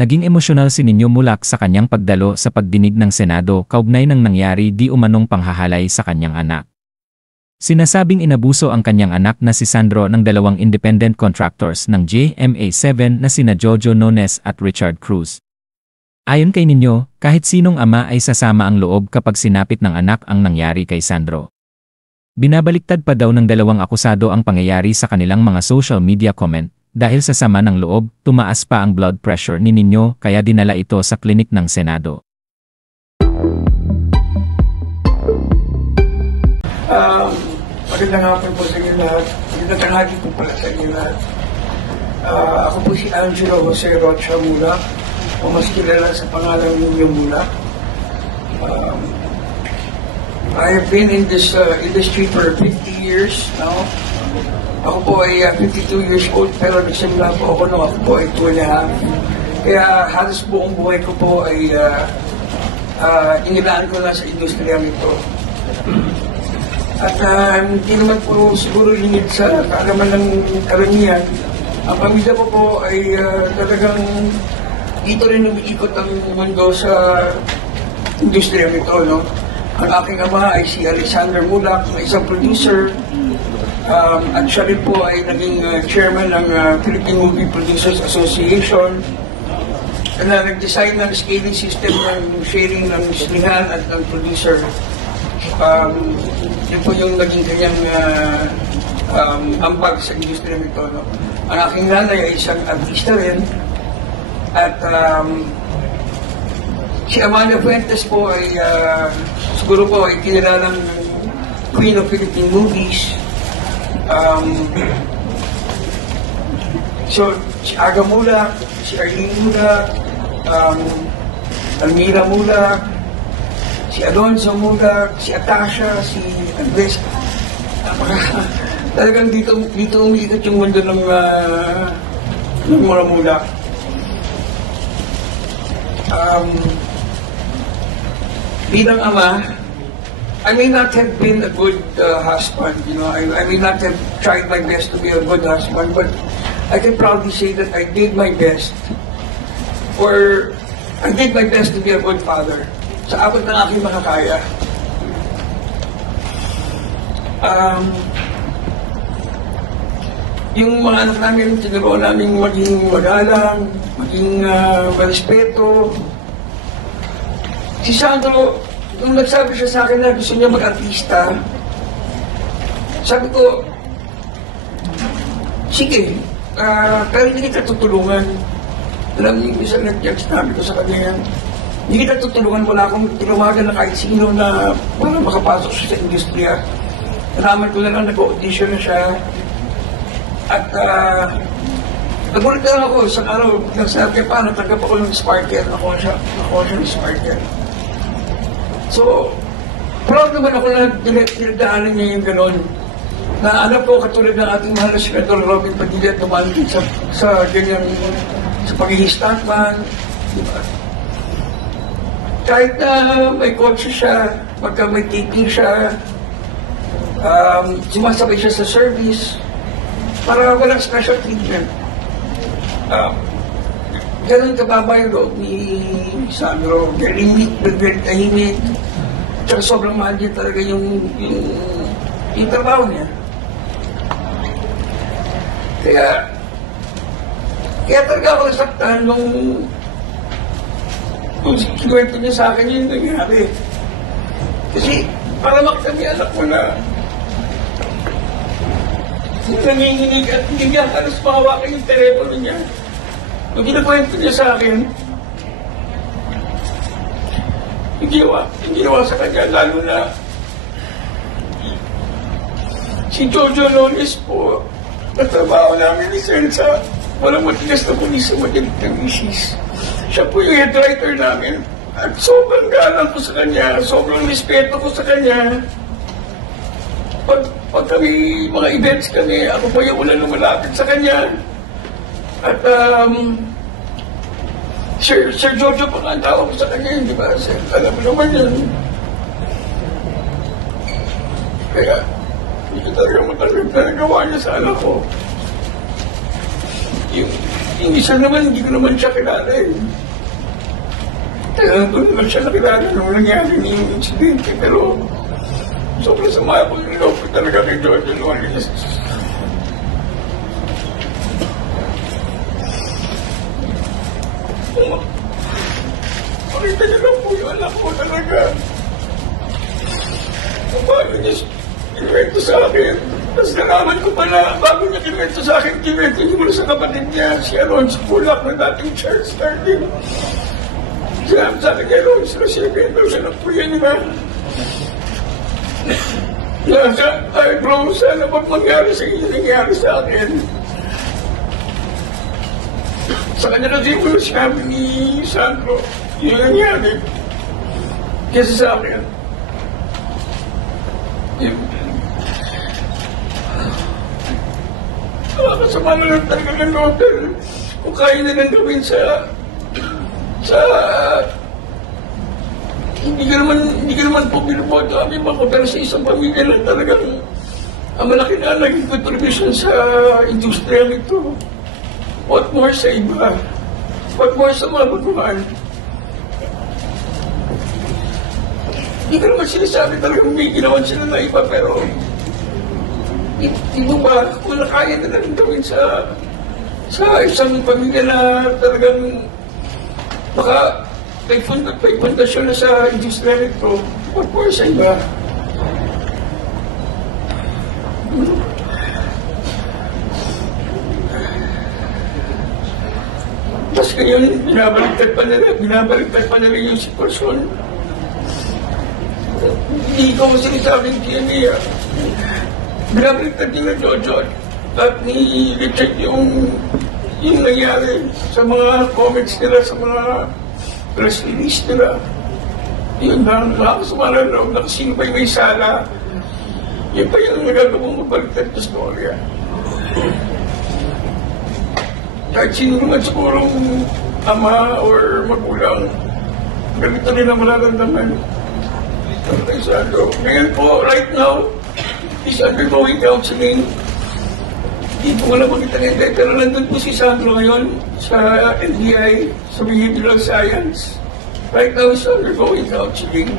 Naging emosyonal si Nino Mulak sa kanyang pagdalo sa pagdinig ng Senado kaugnay ng nangyari di umanong panghahalay sa kanyang anak. Sinasabing inabuso ang kanyang anak na si Sandro ng dalawang independent contractors ng GMA7 na sina Jojo Nones at Richard Cruz. Ayon kay Nino, kahit sinong ama ay sasama ang loob kapag sinapit ng anak ang nangyari kay Sandro. Binabaliktad pa daw ng dalawang akusado ang pangyayari sa kanilang mga social media comment. Dahil sa sama ng loob, tumaas pa ang blood pressure ni Nino kaya dinala ito sa klinik ng Senado. Magandang hapon po sa inyo lahat. Magandang tanghali po pala sa inyo lahat. Ako po si Angelo Jose Rocha Mulak, o mas kilala sa pangalan Nino Mulak. I have been in this industry for 50 years now. Ako po ay 52 years old pero nagsimula po ako nung ako po ay 2 and a half. Kaya halos buong buhay ko po ay inilaan ko na sa industriya nito. At hindi naman po siguro lingid sa kaalaman ng karamihan. Ang pamilya ko po ay talagang dito rin umiikot ang mundo sa industriya nito. No? Ang aking ama ay si Alexander Mulak, na isang producer. At siya rin po ay naging chairman ng Philippine Movie Producers Association na nag-design ng scaling system ng sharing ng sinihan at ng producer. Yun po yung naging kanyang ambag sa industriya nito. No? Ang aking nanay ay isang artista rin at si Amalia Fuentes po ay siguro po ay kinilalang Queen of Philippine Movies. So, si Aga Mulak, si Arlene Mulak, Almira Mulak, si Alonzo Mulak, si Atasha, si Andres. Talagang dito umiikot yung mundo ng mga Mulak. Bilang ama, I may not have been a good husband, you know. I may not have tried my best to be a good husband, but I can proudly say that I did my best. Or I did my best to be a good father. Sa abot ng aking makakaya. Yung mga anak namin, tinuruan namin maging magalang, maging marespeto. Si Sandro, nung nagsabi siya sa akin na gusto niya mag-artista, sabi ko, sige, pero hindi kita tutulungan. Alam niyo, isang nag-sabi ko sa kanya yan, hindi kita tutulungan, wala akong tinawagan na kahit sino na para makapasok siya sa industriya. Nalaman ko na lang, nag-audition na siya. At nagulit na lang ako, isang araw, nagsabi pa, natanggap ako ng Sparker, nakuha siya ng Sparker. So, proud naman ako na dinagdaanan niya yung gano'n. Na alam ko, katulad ng ating mahal na Senator Robin Padilla, tumanin sa ganyan, sa pagiging stuntman. Diba? Kahit na may kotse siya, pagka may taping siya, sumasabay siya sa service, para walang special treatment. Ganun kababa yung loob ni Sandro. Very tahimik. Tsaka sobrang mahal niya talaga yung trabaho niya. Kaya talaga ako nasaktan nung kinuwento niya sa akin yung nangyari. Kasi para makita niya anak ko na nanginginig at hindi niya halos makawakan yung telepono niya. Nung ginakwento niya sa akin, yung ginawa sa kanya, lalo na si Jojo Nones po, natrabaho namin ni Sir sa walang matigas na pulis sa madilig ng isis. Siya po yung head writer namin. At sobrang galang ko sa kanya, sobrang respeto ko sa kanya. Pag kami, mga events kami, ako po yung unang lumalapit sa kanya. At Sir Jojo pa nga ang tawag ko sa kanya, di ba? Sir, alam mo naman yan. Kaya, hindi ko talaga matanggap na nagawa niya sa anak ko. Yung isa naman, hindi ko naman siya kilala eh. Talagang ko naman siya nakilala nung nangyari yung insidente. Pero sobrang sama ko yung loob ko talaga kay Jordan Wallace. Makita niyo lang po yung anak ko talaga. Kung paano niya kinuwento sa akin. Tapos nalaman ko pala, bago niya kinuwento sa akin, kinuwento niya mula sa kapatid niya, si Alonso Pulak na dating church starting. Sabi kay Alonso na siya, daw siya ng puya niya. Ay bro, sana pag mangyari sa inyo, nangyari sa akin. Sa kanya kasi mo sinabi ni Sandro, yun nangyari. Kasi sa akin, kasama na lang talaga ng hotel. Kung kaya na lang gawin hindi ka naman po binuboto kami mga pero sa isang pamilya lang talagang ang malaki na naging contribution sa industriya nito. What more sa iba? What more sa mga baguhan? Hindi ka naman sinasabi talagang may ginawan sila na iba pero hindi ba kung nakaya na lang gawin sa isang pamilya na talagang baka may pundasyon na sa industriya nito, what more sa iba? Tapos ngayon, binabaliktad pa nila yung sitwasyon. Hindi ko sinasabing kaya binabaliktad nila Jojo at ni Richard yung nangyari sa mga comments nila, sa mga press release nila. Yun na, nakakasumala na nakasino pa yung may sala. Yun pa yung nagagawang mabaliktad na storya. Kahit sino naman sigurong ama or magulang, ganito rin ang mararamdaman. Ngayon po, right now, he's undergoing counseling. Hindi po wala makita ngayon, pero nandun po si Sandro ngayon sa NDI, sa Behavioral Science. Right now, he's undergoing counseling.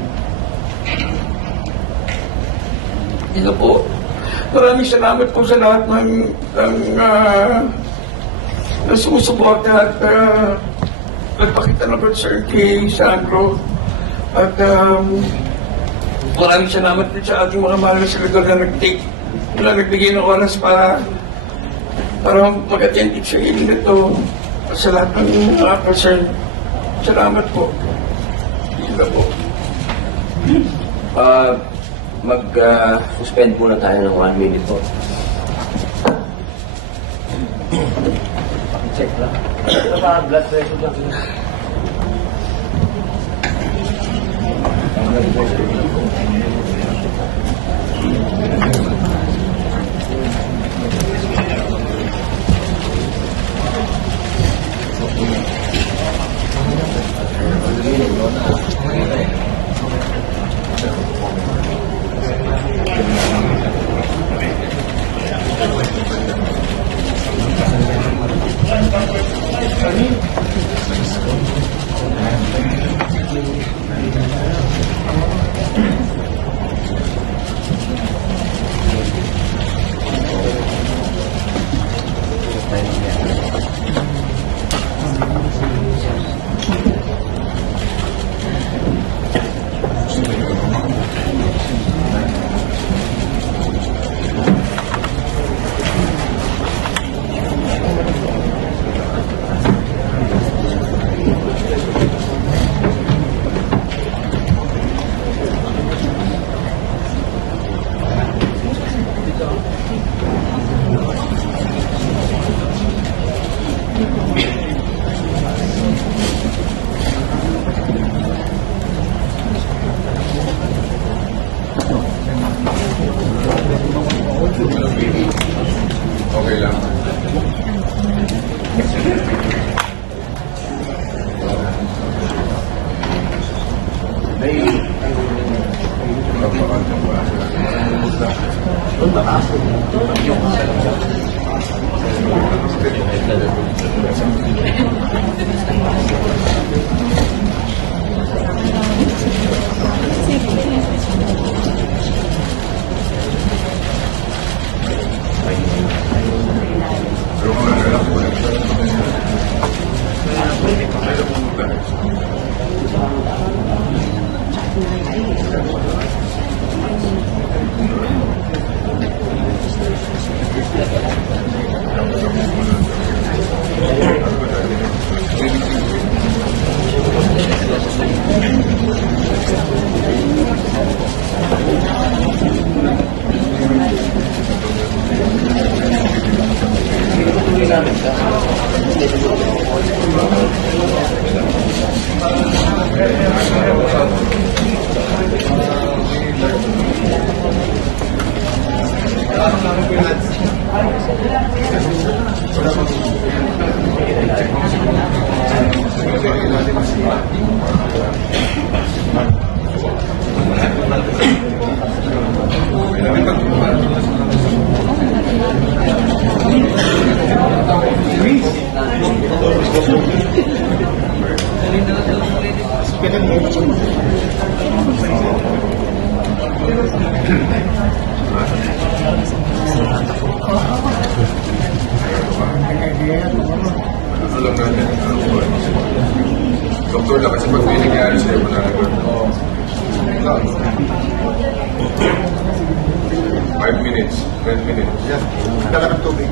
Yun na po. Maraming salamat po sa lahat ng sumusuporta at nagpakita ng concern kay Sandro. At maraming salamat din sa ating mga mahal na senador na nagbigay ng oras para mag-attend sa hearing nito sa lahat ng mga concern. Salamat po. Ito po. Mag-suspend muna tayo ng 1 minute po. Check lang. Blood pressure lang. Okay lang. Alam natin. Doktor lang kasi pag may nangyari sa'yo, mananagot. 5 minutes, 10 minutes. Dala ng tubig.